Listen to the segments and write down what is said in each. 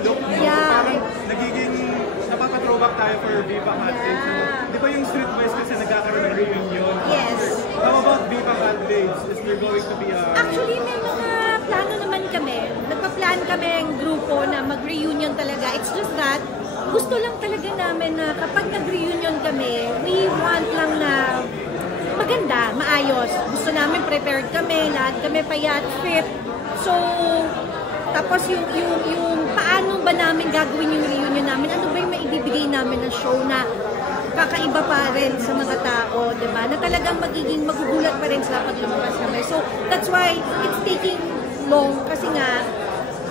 look mo. Yeah. Parang nagiging napapa-throwback tayo for Viva Hot Babes. Di ba yung Street Boys kasi nagkakaroon ng reunion? Yes. How about Viva Hot Babes? Is there going to be a... Actually, may mga plano naman kami. Nagpa-plan kami ang grupo na mag-reunion talaga. It's just that, gusto lang talaga namin na kapag nag-reunion kami, we want lang na maganda, maayos. Gusto namin prepared kami, lahat kami payat, fit. So, tapos yung paano ba namin gagawin yung reunion namin? Ano ba yung maibibigay namin na show na kakaiba pa rin sa mga tao, di ba? Na talagang magugulat pa rin sila pag lumabas kami. So, that's why it's taking long kasi nga,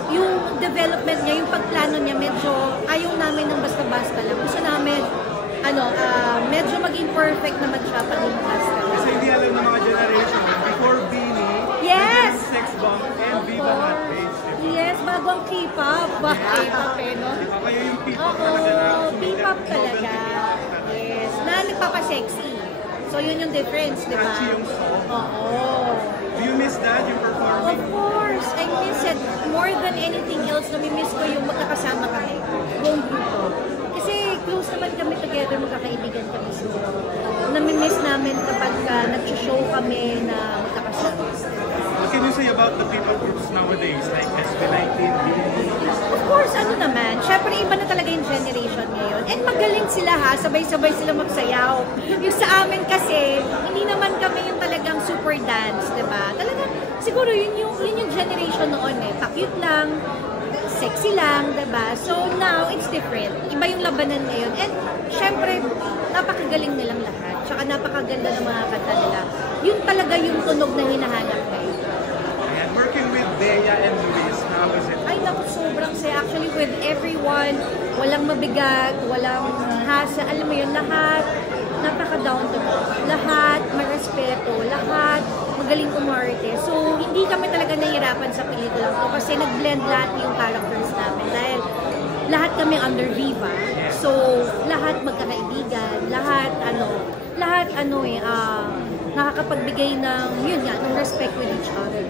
yung development niya, yung pagplano niya, medyo ayaw namin ng basta-basta lang. Gusto namin, medyo maging perfect naman siya pag lumabas kami. Kasi hindi alam ng mga generation, before Beanie, yes! Sex Bomb, and Viva Hot Babes. Yes, bago ang K-pop. K-pop eh, no? Kaya yung P-pop talaga na... P-pop talaga. Yes, na nagpapasexy. So, yun yung difference, di ba? Catchy yung song. Oo. Do you miss that, yung performing? Of course, I miss it. More than anything else, nami-miss ko yung magkakasama kami. Buong grupo. Kasi close naman kami together, magkakaibigan kami siguro. Nami-miss namin kapag nag-show kami na magkakasama. What can you say about the people groups nowadays, like SB19, BNB? Of course, ano naman, syempre iba na talaga yung generation ngayon. And magaling sila ha, sabay-sabay sila magsayaw. Yung sa amin kasi, hindi naman kami yung talagang super dance, diba? Talagang, siguro yun yung generation noon eh. Pa-cute lang, sexy lang, diba? So now, it's different. Iba yung labanan ngayon. And syempre, napakagaling nilang lahat. Tsaka napakaganda ng mga kanta nila. Yun talaga yung tunog na hinahanap ngayon. Working with Bea and Luis, how is it? Ay, naku, sobrang saya. Actually, with everyone, walang mabigat, walang hasa. Alam mo yun, lahat, napaka-down to earth. Lahat, marespeto. Lahat, magaling umarte. So, hindi kami talaga nahihirapan sa pelikula ko kasi nag-blend lahat yung characters namin. Dahil lahat kami under Viva. So, lahat magkakaibigan. Lahat, nakakapagbigay ng, yun nga, ng respect with each other.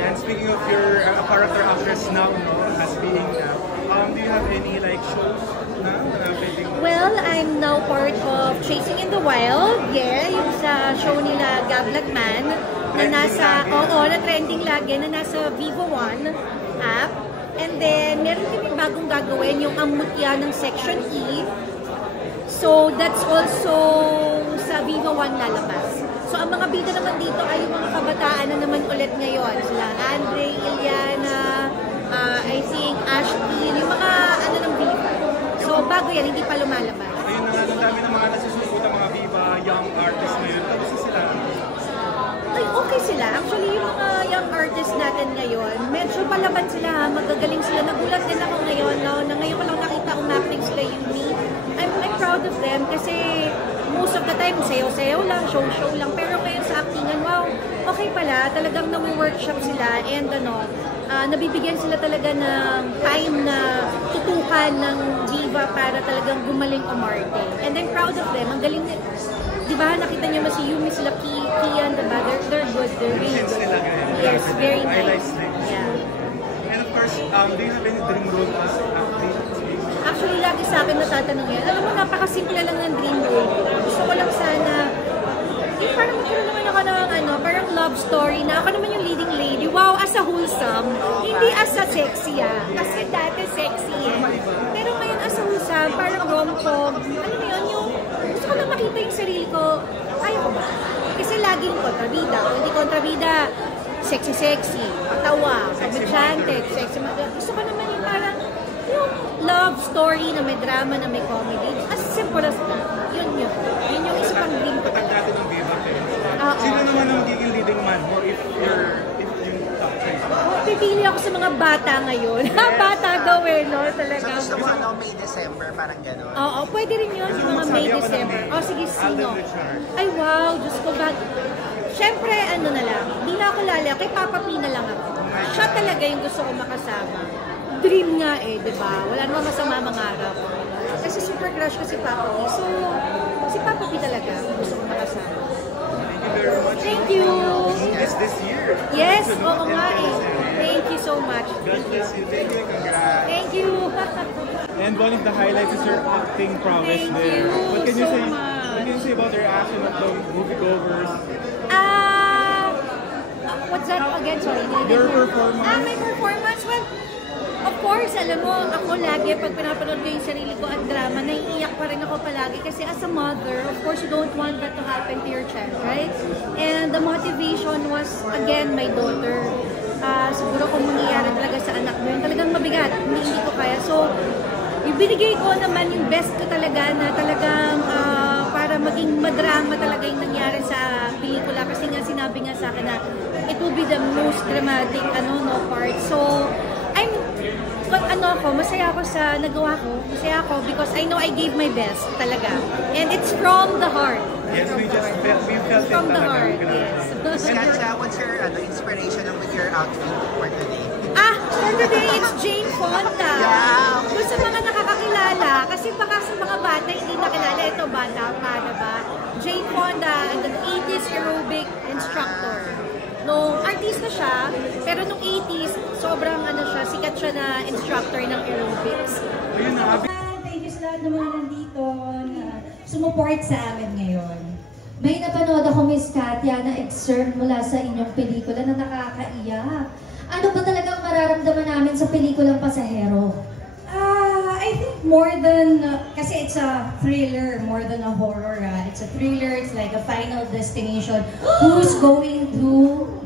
And speaking of your character actress now, no, as being, do you have any like shows na pwedeng? Well, I'm now part of Chasing in the Wild. Yeah, yung sa show nila Gablag Man na nasa, na trending lagi, na nasa Vivo One app. And then, meron kami bagong gagawin, yung Ang Mutya ng Section E. So, that's also sa Vivo One lalabas. So, ang mga bida naman dito ay yung mga kabataan na naman ulit ngayon. Sila Andre, Iliana, I think Ashley, yung mga ng Viva. So, bago yan, hindi pa lumalabas. Ayun na nga, ang dami ng mga nasusuot ng mga Viva, young artists ngayon. Kamusta sila? Ay, okay sila. Actually, yung mga young artists natin ngayon, medyo palaban sila ha, magagaling sila. Nagulat din ako ngayon, no? Na ngayon ko lang nakita umacting sila yung me. I'm proud of them kasi most of the time, sayo-sayo lang, show-show lang. Pero ngayon sa actingan, wow, okay pala. Talagang namu-workshop sila and nabibigyan sila talaga ng time na tutukan ng diva para talagang gumaling umarte. And I'm proud of them. Ang galing nila. Diba, nakita niyo mas si Yumi, sila Kian, diba? They're good. They're really good. Yes, very nice. Yeah. And of course, do you have any dream role as actress? Actually, lagi sa akin natatanong yan. Alam mo, napakasimple lang ng dream role ko. Gusto ko lang sana, parang magkaroon naman ako ng parang love story na ako naman yung leading lady. Wow, as a wholesome. Hindi as a sexy Kasi dati sexy Pero ngayon as a wholesome, parang rom-com. Alam mo yun, yung gusto ko lang makita yung sarili ko. Ayaw ko ba? Kasi laging kontrabida. Kung hindi kontrabida, sexy-sexy, patawa, kabisyante, sexy. Gusto ko naman yung parang yung love story na may drama, na may comedy. As simple as that. Yun yung isa pang dream ko. Patag natin ng Viva Fest. Sino naman ang magiging leading man mo if yung top 3? Pipili ako sa mga bata ngayon. Bata gawin, no? Talaga. So gusto mo May, December, parang gano'n? Oo, pwede rin yun. Yung mga May, December. Sige, sino? Ay, wow. Diyos ko, Siyempre, na lang. Di na ako lala. Kay Papa P na lang ako. Siya talaga yung gusto ko makasama. Dream nga di ba? Wala naman masama mangarap. Kasi super crush ko si Papa P. So, si Papa P talaga gusto ko makasama. Thank you very much. Thank you! Movies this year. Yes, oo nga Thank you so much. God bless you. Thank you. Congrats. Thank you. And one of the highlights is your acting prowess Thank there. you What can you so say? much. What can you say about your action of the moviegoers? What's that again? Sorry. Your performance? My performance? Well, of course, alam mo, ako lagi, pag pinapanood ko yung sarili ko at drama, naiiyak pa rin ako palagi. Kasi as a mother, of course, you don't want that to happen to your child, right? And the motivation was, again, my daughter. Siguro kung mangyayari talaga sa anak mo, yun talagang mabigat. Hindi ko kaya. So, ibinigay ko naman yung best ko talaga na talagang para maging madrama talaga yung nangyari sa pelikula. Kasi nga sinabi nga sa akin na it will be the most dramatic part. So, masaya ako sa nagawa ko. Masaya ako because I know I gave my best talaga. And it's from the heart. Yes, we felt it From the talaga. heart, yes. Katya, what's your inspiration with your outfit for today? For today, it's Jane Fonda. Yeah. Kung sa mga nakakakilala, kasi baka sa mga bata hindi nakilala, ito bata pa, diba? Jane Fonda, an 80s aerobic instructor. Nung artista siya, pero nung 80s, sobrang sikat siya na instructor ng aerobics. Ayun na, Thank you sa lahat ng mga nandito na sumuport sa amin ngayon. May napanood ako, Miss Katya, na excerpt mula sa inyong pelikula na nakakaiyak. Ano ba talagang mararamdaman namin sa pelikulang Pasahero? I think more than, kasi it's a thriller more than a horror. It's a thriller, it's like a final destination. Who's going to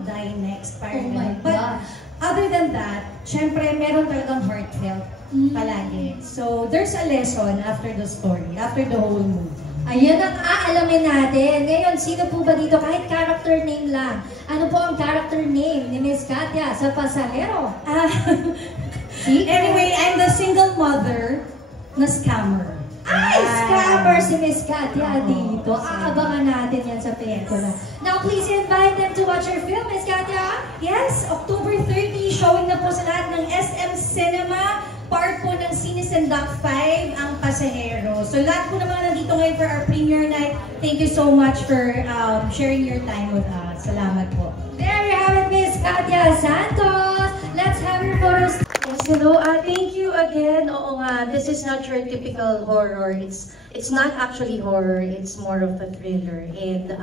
die next? Oh my But God. other than that, syempre meron talagang heartfelt palagi. So there's a lesson after the story, after the whole movie. Ayan ang aalamin natin. Ngayon, sino po ba dito? Kahit character name lang. Ano po ang character name ni Miss Katya sa Pasahero? Anyway, I'm the single mother na scammer. Ay, scammer si Miss Katya dito. Aabangan natin yan sa pelikula. Now, please invite them to watch your film, Miss Katya. Yes, October 30, showing na po sa lahat ng SM Cinema. Part po ng Cinesendoc 5, ang Pasahero. So lahat po ng mga nandito ngayon for our premiere night, thank you so much for sharing your time with us. Salamat po. There you have it, Miss Katya Santos. Let's have your photos. Yes, hello. Thank you again. Oo nga, this is not your typical horror. It's not actually horror. It's more of a thriller. And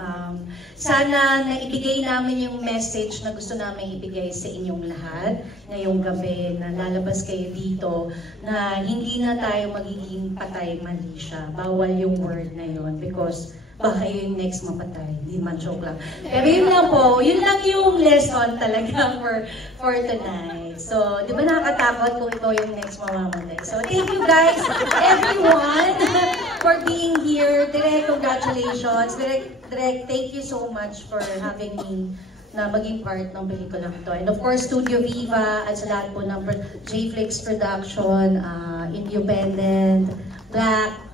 sana naibigay namin yung message na gusto namin ibigay sa inyong lahat ngayong gabi na lalabas kayo dito na hindi na tayo magiging patay mali siya. Bawal yung word na yun because baka yung next mapatay. Hindi man, joke lang. Pero yun lang po, yun lang yung lesson talaga for tonight. So, di ba nakakatakot kung ito yung next mamamatay? So, thank you guys, everyone, for being here. Direk, congratulations. Direk, thank you so much for having me na maging part ng pelikulang ito. And of course, Studio Viva at sa lahat po ng JFlix Production, Independent, Black,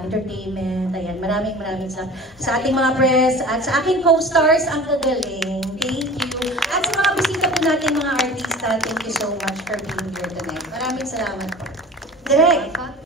Entertainment, ayan, maraming sa ating mga press at sa aking co-stars, ang gagaling. Thank you. At sa mga bisita po natin mga artista, thank you so much for being here tonight. Maraming salamat po. Direk!